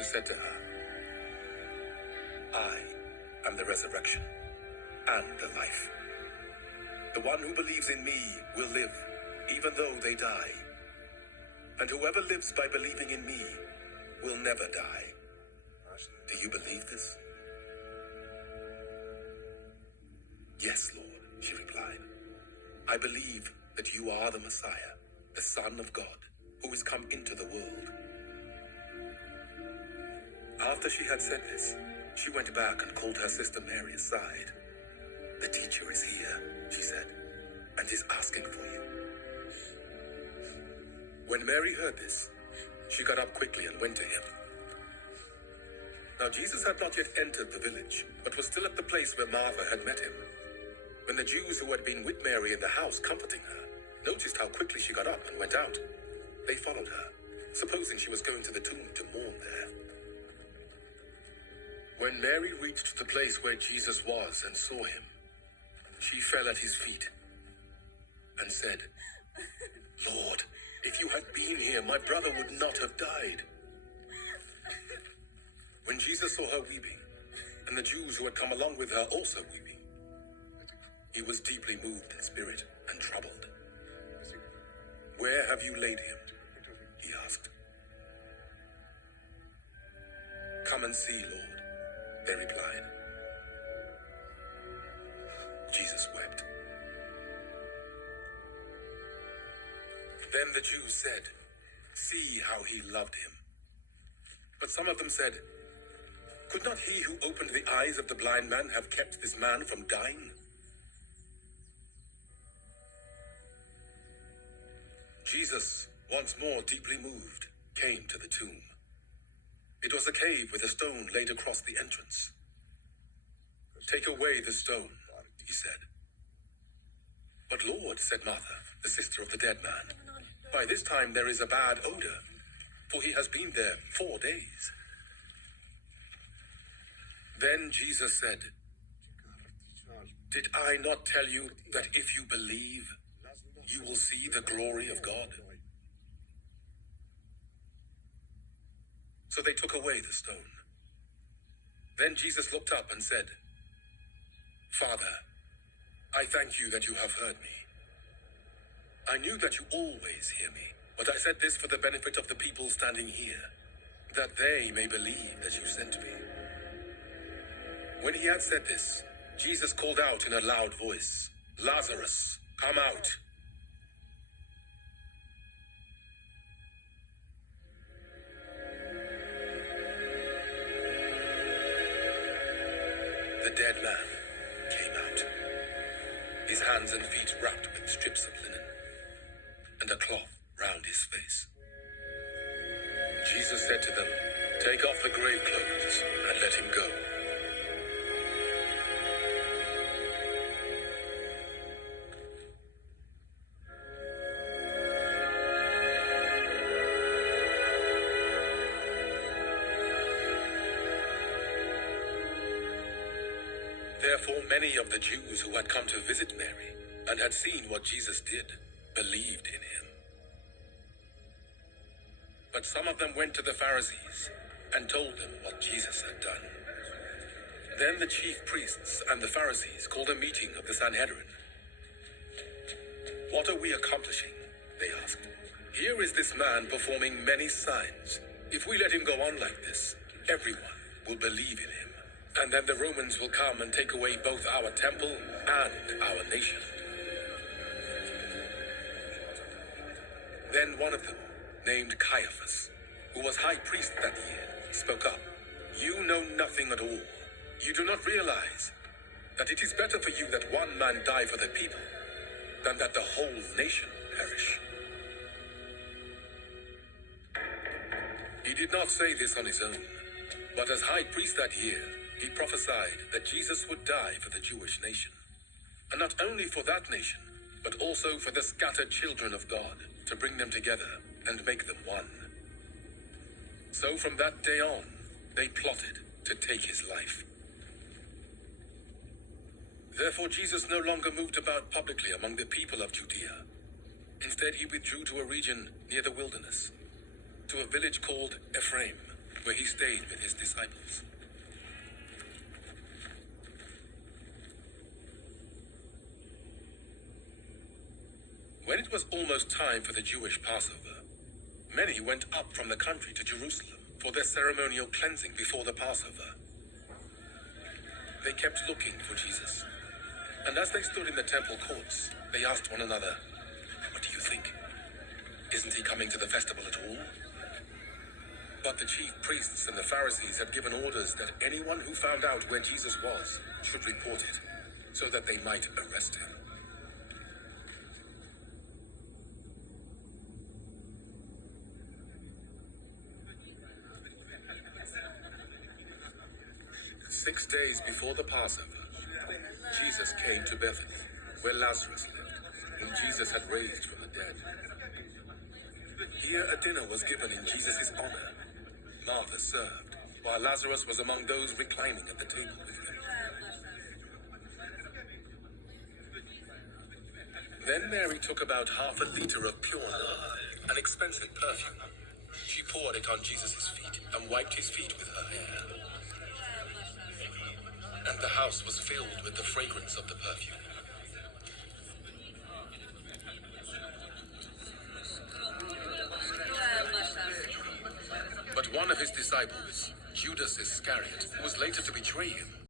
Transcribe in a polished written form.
Jesus said to her, I am the resurrection and the life. The one who believes in me will live, even though they die. And whoever lives by believing in me will never die. Do you believe this? Yes, Lord, she replied. I believe that you are the Messiah, the Son of God, who is come into the world. After she had said this, she went back and called her sister Mary aside. The teacher is here, she said, and is asking for you. When Mary heard this, she got up quickly and went to him. Now Jesus had not yet entered the village, but was still at the place where Martha had met him. When the Jews who had been with Mary in the house comforting her noticed how quickly she got up and went out, they followed her, supposing she was going to the tomb to mourn there. When Mary reached the place where Jesus was and saw him, she fell at his feet and said, Lord, if you had been here, my brother would not have died. When Jesus saw her weeping, and the Jews who had come along with her also weeping, he was deeply moved in spirit and troubled. Where have you laid him? He asked. Come and see, Lord, they replied. Jesus wept. Then the Jews said, see how he loved him. But some of them said, could not he who opened the eyes of the blind man have kept this man from dying? Jesus, once more deeply moved, came to the tomb. It was a cave with a stone laid across the entrance. Take away the stone, he said. But Lord, said Martha, the sister of the dead man, by this time there is a bad odor, for he has been there 4 days. Then Jesus said, did I not tell you that if you believe, you will see the glory of God? So they took away the stone. Then Jesus looked up and said, Father, I thank you that you have heard me. I knew that you always hear me, but I said this for the benefit of the people standing here, that they may believe that you sent me. When he had said this, Jesus called out in a loud voice, Lazarus, come out. The dead man came out, his hands and feet wrapped with strips of linen, and a cloth round his face. Jesus said to them, take off the grave clothes and let him go. Therefore many of the Jews who had come to visit Mary and had seen what Jesus did believed in him. But some of them went to the Pharisees and told them what Jesus had done. Then the chief priests and the Pharisees called a meeting of the Sanhedrin. What are we accomplishing? They asked. Here is this man performing many signs. If we let him go on like this, everyone will believe in him. And then the Romans will come and take away both our temple and our nation. Then one of them, named Caiaphas, who was high priest that year, spoke up. You know nothing at all. You do not realize that it is better for you that one man die for the people than that the whole nation perish. He did not say this on his own, but as high priest that year, he prophesied that Jesus would die for the Jewish nation, and not only for that nation, but also for the scattered children of God, to bring them together and make them one. So from that day on, they plotted to take his life. Therefore Jesus no longer moved about publicly among the people of Judea. Instead he withdrew to a region near the wilderness, to a village called Ephraim, where he stayed with his disciples. When it was almost time for the Jewish Passover, many went up from the country to Jerusalem for their ceremonial cleansing before the Passover. They kept looking for Jesus, and as they stood in the temple courts, they asked one another, "What do you think? Isn't he coming to the festival at all?" But the chief priests and the Pharisees had given orders that anyone who found out where Jesus was should report it, so that they might arrest him. Six days before the Passover, Jesus came to Bethany, where Lazarus lived, whom Jesus had raised from the dead. Here a dinner was given in Jesus' honor. Martha served, while Lazarus was among those reclining at the table with him. Then Mary took about half a liter of pure nard, an expensive perfume. She poured it on Jesus' feet and wiped his feet with her hair. And the house was filled with the fragrance of the perfume. But one of his disciples, Judas Iscariot, who was later to betray him,